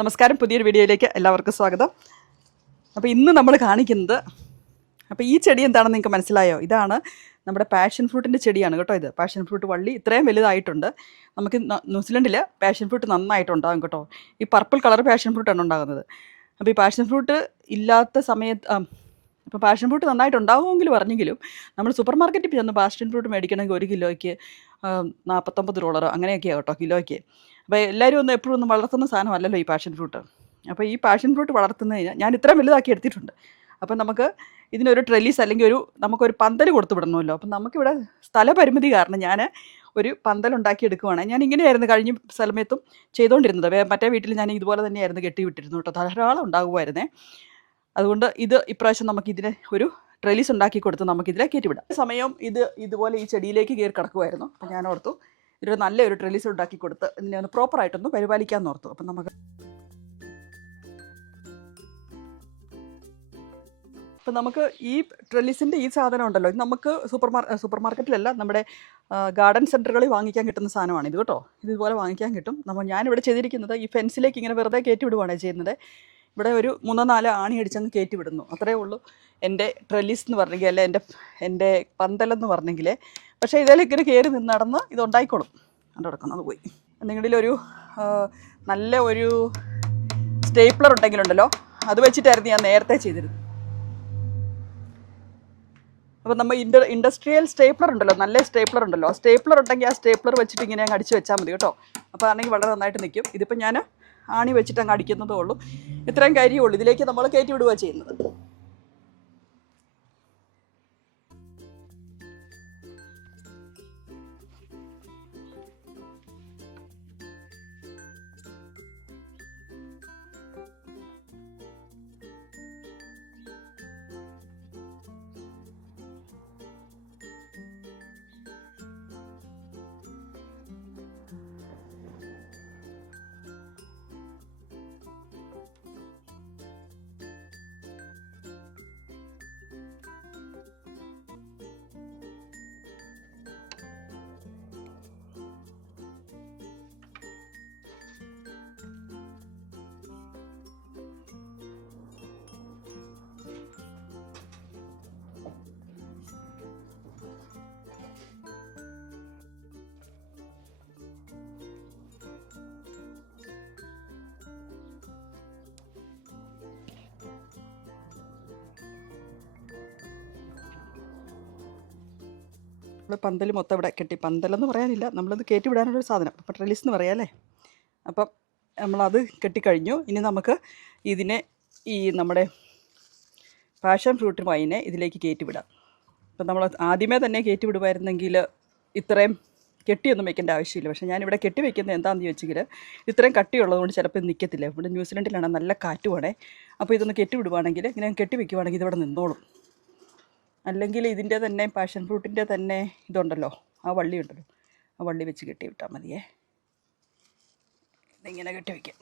നമസ്കാരം, പുതിയൊരു വീഡിയോയിലേക്ക് എല്ലാവർക്കും സ്വാഗതം. അപ്പോൾ ഇന്ന് നമ്മൾ കാണിക്കുന്നത്, അപ്പോൾ ഈ ചെടി എന്താണെന്ന് നിങ്ങൾക്ക് മനസ്സിലായോ? ഇതാണ് നമ്മുടെ പാഷൻ ഫ്രൂട്ടിൻ്റെ ചെടിയാണ് കേട്ടോ. ഇത് പാഷൻ ഫ്രൂട്ട് വള്ളി ഇത്രയും വലുതായിട്ടുണ്ട്. നമുക്ക് ന്യൂസിലൻഡിൽ പാഷൻ ഫ്രൂട്ട് നന്നായിട്ടുണ്ടാകും കേട്ടോ. ഈ പർപ്പിൾ കളർ പാഷൻ ഫ്രൂട്ടാണ് ഉണ്ടാകുന്നത്. അപ്പോൾ ഈ പാഷൻ ഫ്രൂട്ട് ഇല്ലാത്ത സമയത്ത് ഇപ്പോൾ പാഷൻ ഫ്രൂട്ട് നന്നായിട്ടുണ്ടാകുമെങ്കിൽ പറഞ്ഞെങ്കിലും നമ്മൾ സൂപ്പർ മാർക്കറ്റിൽ ചെന്ന് പാഷൻ ഫ്രൂട്ട് മേടിക്കണമെങ്കിൽ 1 കിലോയ്ക്ക് $49 അങ്ങനെയൊക്കെയാണ് കേട്ടോ കിലോയ്ക്ക്. അപ്പോൾ എല്ലാവരും എപ്പോഴും ഒന്നും വളർത്തുന്ന സാധനമല്ലല്ലോ ഈ പാഷൻ ഫ്രൂട്ട്. അപ്പോൾ ഈ പാഷൻ ഫ്രൂട്ട് വളർത്തുന്നതിന് ഞാൻ ഇത്രയും വലുതാക്കി എടുത്തിട്ടുണ്ട്. അപ്പം നമുക്ക് ഇതിനൊരു ട്രെല്ലീസ് അല്ലെങ്കിൽ നമുക്കൊരു പന്തൽ കൊടുത്തു വിടണമല്ലോ. അപ്പം നമുക്കിവിടെ സ്ഥലപരിമിതി കാരണം ഞാൻ ഒരു പന്തലുണ്ടാക്കി എടുക്കുവാണ്. ഞാൻ ഇങ്ങനെയായിരുന്നു കഴിഞ്ഞ സമയത്തും ചെയ്തുകൊണ്ടിരുന്നത്. മറ്റേ വീട്ടിൽ ഞാൻ ഇതുപോലെ തന്നെയായിരുന്നു കെട്ടി വിട്ടിരുന്നു കേട്ടോ. ധാരാളം ഉണ്ടാകുമായിരുന്നേ. അതുകൊണ്ട് ഇപ്രാവശ്യം നമുക്കിതിനെ ഒരു ട്രെല്ലീസ് ഉണ്ടാക്കി കൊടുത്ത് നമുക്കിതിലെ കയറ്റിവിടാം. സമയം ഇതുപോലെ ഈ ചെടിയിലേക്ക് കയറി കിടക്കുമായിരുന്നു. അപ്പം ഞാൻ ഓർത്തു ഇതൊരു നല്ലൊരു ട്രെല്ലീസ് ഉണ്ടാക്കി കൊടുത്ത് ഇതിനെ ഒന്ന് പ്രോപ്പറായിട്ടൊന്ന് പരിപാലിക്കാമെന്ന് ഓർത്തു. അപ്പം നമുക്ക് ഈ ട്രെല്ലീസിൻ്റെ ഈ സാധനം ഉണ്ടല്ലോ, ഇത് നമുക്ക് സൂപ്പർ മാർക്കറ്റിലല്ല, നമ്മുടെ ഗാർഡൻ സെൻറ്ററുകളിൽ വാങ്ങിക്കാൻ കിട്ടുന്ന സാധനമാണ് ഇത് കേട്ടോ. ഇതുപോലെ വാങ്ങിക്കാൻ കിട്ടും. ഞാനിവിടെ ചെയ്തിരിക്കുന്നത് ഈ ഫെൻസിലേക്ക് ഇങ്ങനെ വെറുതെ കയറ്റി വിടുവാണ് ചെയ്യുന്നത്. ഇവിടെ ഒരു 3-4 ആണി അടിച്ചങ്ങ് കയറ്റി വിടുന്നു, അത്രയേ ഉള്ളൂ എൻ്റെ ട്രെല്ലീസ് എന്ന് പറഞ്ഞെങ്കിൽ, അല്ലെ എൻ്റെ പന്തലെന്ന് പറഞ്ഞെങ്കിൽ. പക്ഷേ ഇതിലിങ്ങനെ കയറി നടന്ന് ഇതുണ്ടായിക്കോളും. അത് കിടക്കുന്നത് പോയി. നിങ്ങളിൽ നല്ല ഒരു സ്റ്റേപ്ലർ ഉണ്ടെങ്കിലുണ്ടല്ലോ, അത് വെച്ചിട്ടായിരുന്നു ഞാൻ നേരത്തെ ചെയ്തിരുന്നത്. അപ്പോൾ നമ്മൾ ഇൻഡസ്ട്രിയൽ സ്റ്റേപ്ലർ ഉണ്ടല്ലോ, നല്ല സ്റ്റേപ്ലർ ഉണ്ടല്ലോ, ആ സ്റ്റേപ്ലർ ഉണ്ടെങ്കിൽ ആ സ്റ്റേപ്ലർ വെച്ചിട്ട് ഇങ്ങനെ അങ്ങ് അടിച്ച് വെച്ചാൽ മതി കേട്ടോ. അപ്പോൾ ആണെങ്കിൽ വളരെ നന്നായിട്ട് നിൽക്കും. ഇതിപ്പോൾ ഞാൻ ആണി വെച്ചിട്ട് അങ്ങ് അടിക്കുന്നതേ ഉള്ളൂ. ഇത്രയും കാര്യമുള്ളൂ. ഇതിലേക്ക് നമ്മൾ കയറ്റി വിടുക ചെയ്യുന്നത്. പന്തൽ മൊത്തം ഇവിടെ കെട്ടി, പന്തലെന്ന് പറയാനില്ല, നമ്മളത് കയറ്റി വിടാനുള്ളൊരു സാധനം, അപ്പോൾ ട്രെല്ലീസ് എന്ന് പറയാം അല്ലേ. അപ്പം നമ്മളത് കെട്ടിക്കഴിഞ്ഞു. ഇനി നമുക്ക് ഇതിനെ നമ്മുടെ പാഷൻ ഫ്രൂട്ട് വൈനെ ഇതിലേക്ക് കയറ്റി വിടാം. അപ്പം നമ്മൾ ആദ്യമേ തന്നെ കയറ്റി വിടുമായിരുന്നെങ്കിൽ ഇത്രയും കെട്ടിയൊന്നും വെക്കേണ്ട ആവശ്യമില്ല. പക്ഷേ ഞാനിവിടെ കെട്ടി വെക്കുന്നത് എന്താണെന്ന് ചോദിച്ചെങ്കിൽ, ഇത്രയും കട്ടിയുള്ളതുകൊണ്ട് ചിലപ്പോൾ നിൽക്കത്തില്ല. ഇവിടെ ന്യൂസിലൻഡിലാണ് നല്ല കാറ്റുവാണേ. അപ്പോൾ ഇതൊന്ന് കെട്ടി വിടുവാണെങ്കിൽ, ഇങ്ങനെ കെട്ടി വെക്കുവാണെങ്കിൽ ഇതിവിടെ നിന്നോളും. അല്ലെങ്കിൽ ഇതിൻ്റെ തന്നെ പാഷൻ ഫ്രൂട്ടിൻ്റെ തന്നെ ഇതുണ്ടല്ലോ, ആ വള്ളി ഉണ്ടല്ലോ, ആ വള്ളി വെച്ച് കെട്ടി വിട്ടാൽ മതിയേ. ഇതിങ്ങനെ കെട്ടി വയ്ക്കാം.